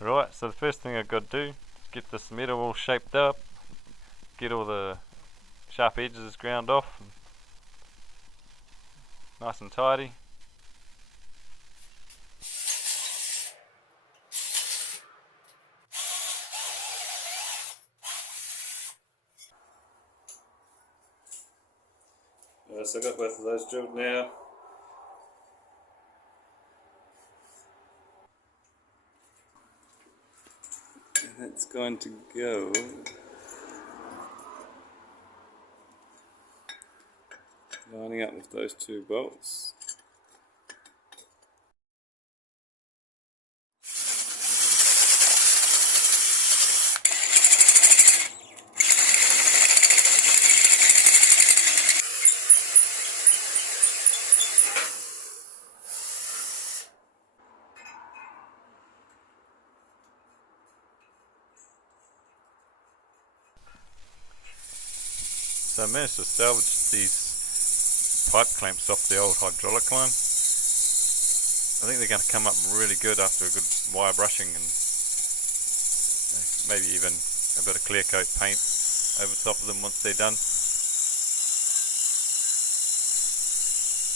Right, so the first thing I've got to do is get this metal all shaped up, get all the sharp edges ground off, nice and tidy. So I've got both of those drilled now. And that's going to go lining up with those two bolts. So I managed to salvage these pipe clamps off the old hydraulic line. I think they're going to come up really good after a good wire brushing and maybe even a bit of clear coat paint over top of them once they're done.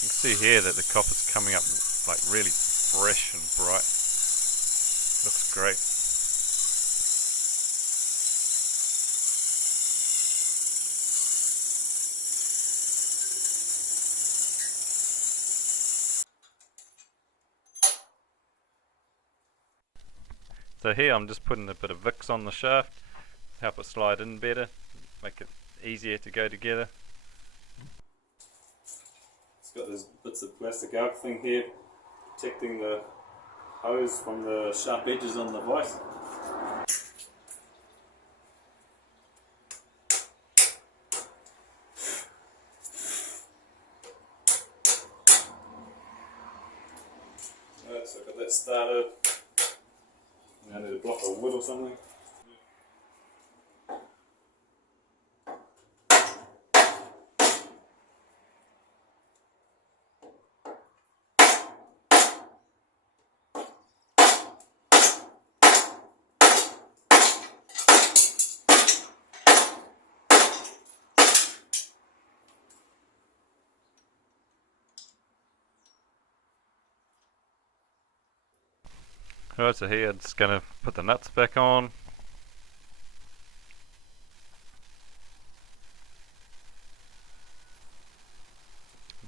You can see here that the copper's coming up like really fresh and bright. Looks great. So here I'm just putting a bit of Vicks on the shaft, help it slide in better, make it easier to go together. It's got those bits of plastic arc thing here, protecting the hose from the sharp edges on the vise. Alright, so I've got that started. I need a block of wood or something. Right, so here I'm just going to put the nuts back on.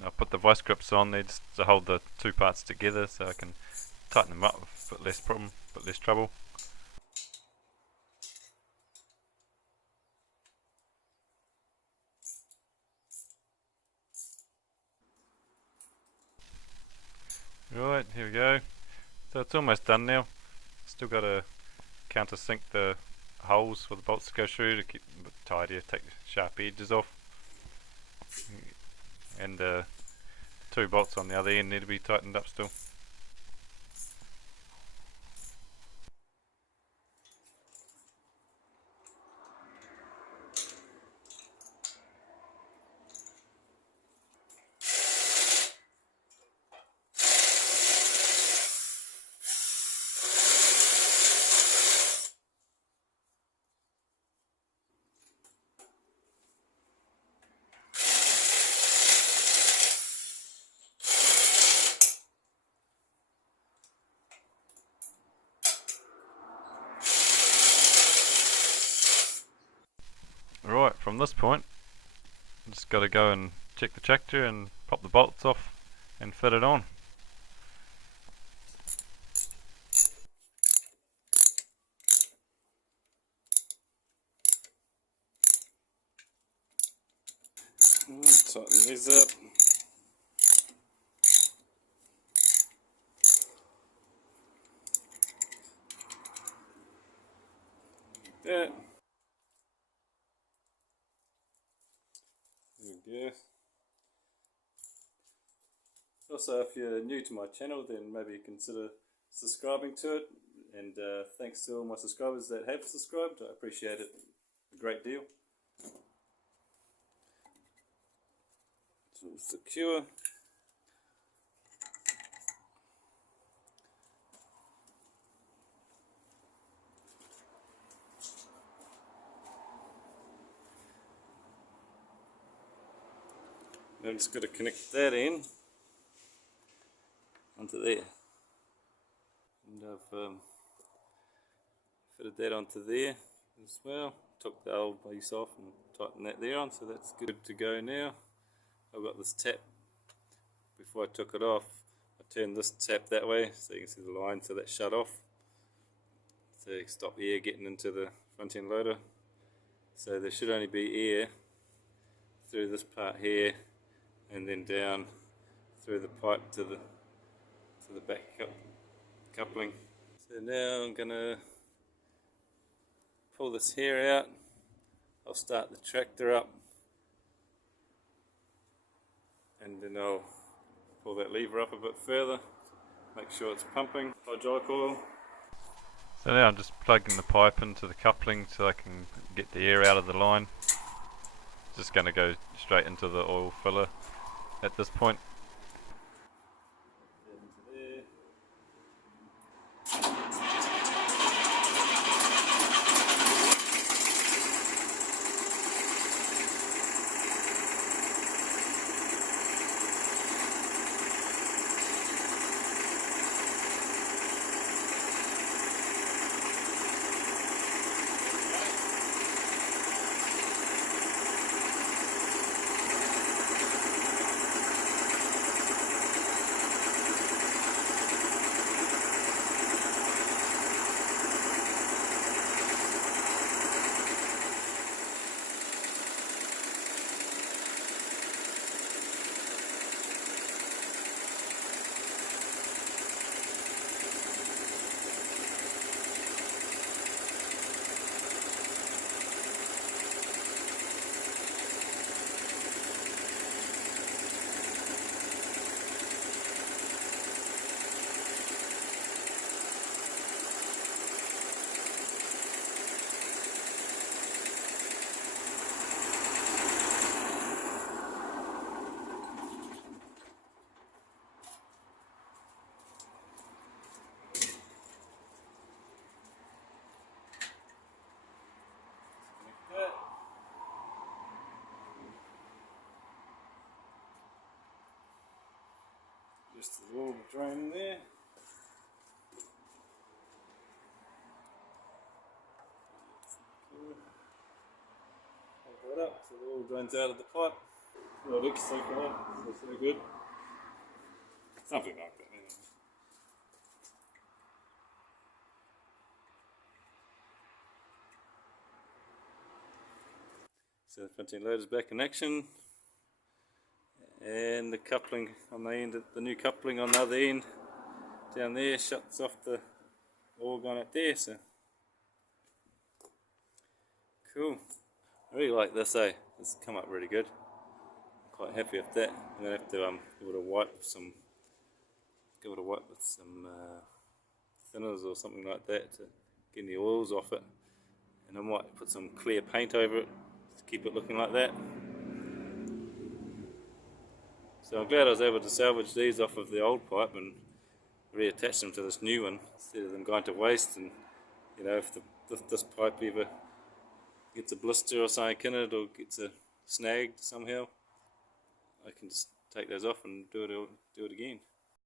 I'll put the vice grips on there just to hold the two parts together so I can tighten them up with a bit less problem, a bit less trouble. Right, here we go. So it's almost done now. Still got to countersink the holes for the bolts to go through to keep them a bit tidier, take the sharp edges off. And the two bolts on the other end need to be tightened up still. Right, from this point, just got to go and check the tractor and pop the bolts off and fit it on. Right, tighten these up. Yeah. There we go. Also, if you're new to my channel, then maybe consider subscribing to it. And thanks to all my subscribers that have subscribed, I appreciate it a great deal. It's all secure. I'm just going to connect that in onto there, and I've fitted that onto there as well. Took the old piece off and tightened that there on, so that's good to go now. I've got this tap. Before I took it off, I turned this tap that way so you can see the line, so that shut off to stop air getting into the front end loader. So there should only be air through this part here and then down through the pipe to the back coupling. So now I'm gonna pull this here out. I'll start the tractor up and then I'll pull that lever up a bit further, make sure it's pumping hydraulic oil. So now I'm just plugging the pipe into the coupling so I can get the air out of the line. Just going to go straight into the oil filler at this point. Just a little drain there. Hold that up so the oil drains out of the pipe. Well, it looks so far, so good. Something like that, anyway. So the front end loader's back in action. And the coupling on the end, the new coupling on the other end down there shuts off the oil going out there. So cool. I really like this, eh? It's come up really good. I'm quite happy with that. I'm gonna have to give it a wipe with some thinners or something like that to get the oils off it. And I might put some clear paint over it to keep it looking like that. So I'm glad I was able to salvage these off of the old pipe and reattach them to this new one instead of them going to waste. And you know, if this pipe ever gets a blister or something in it or gets snagged somehow, I can just take those off and do it again.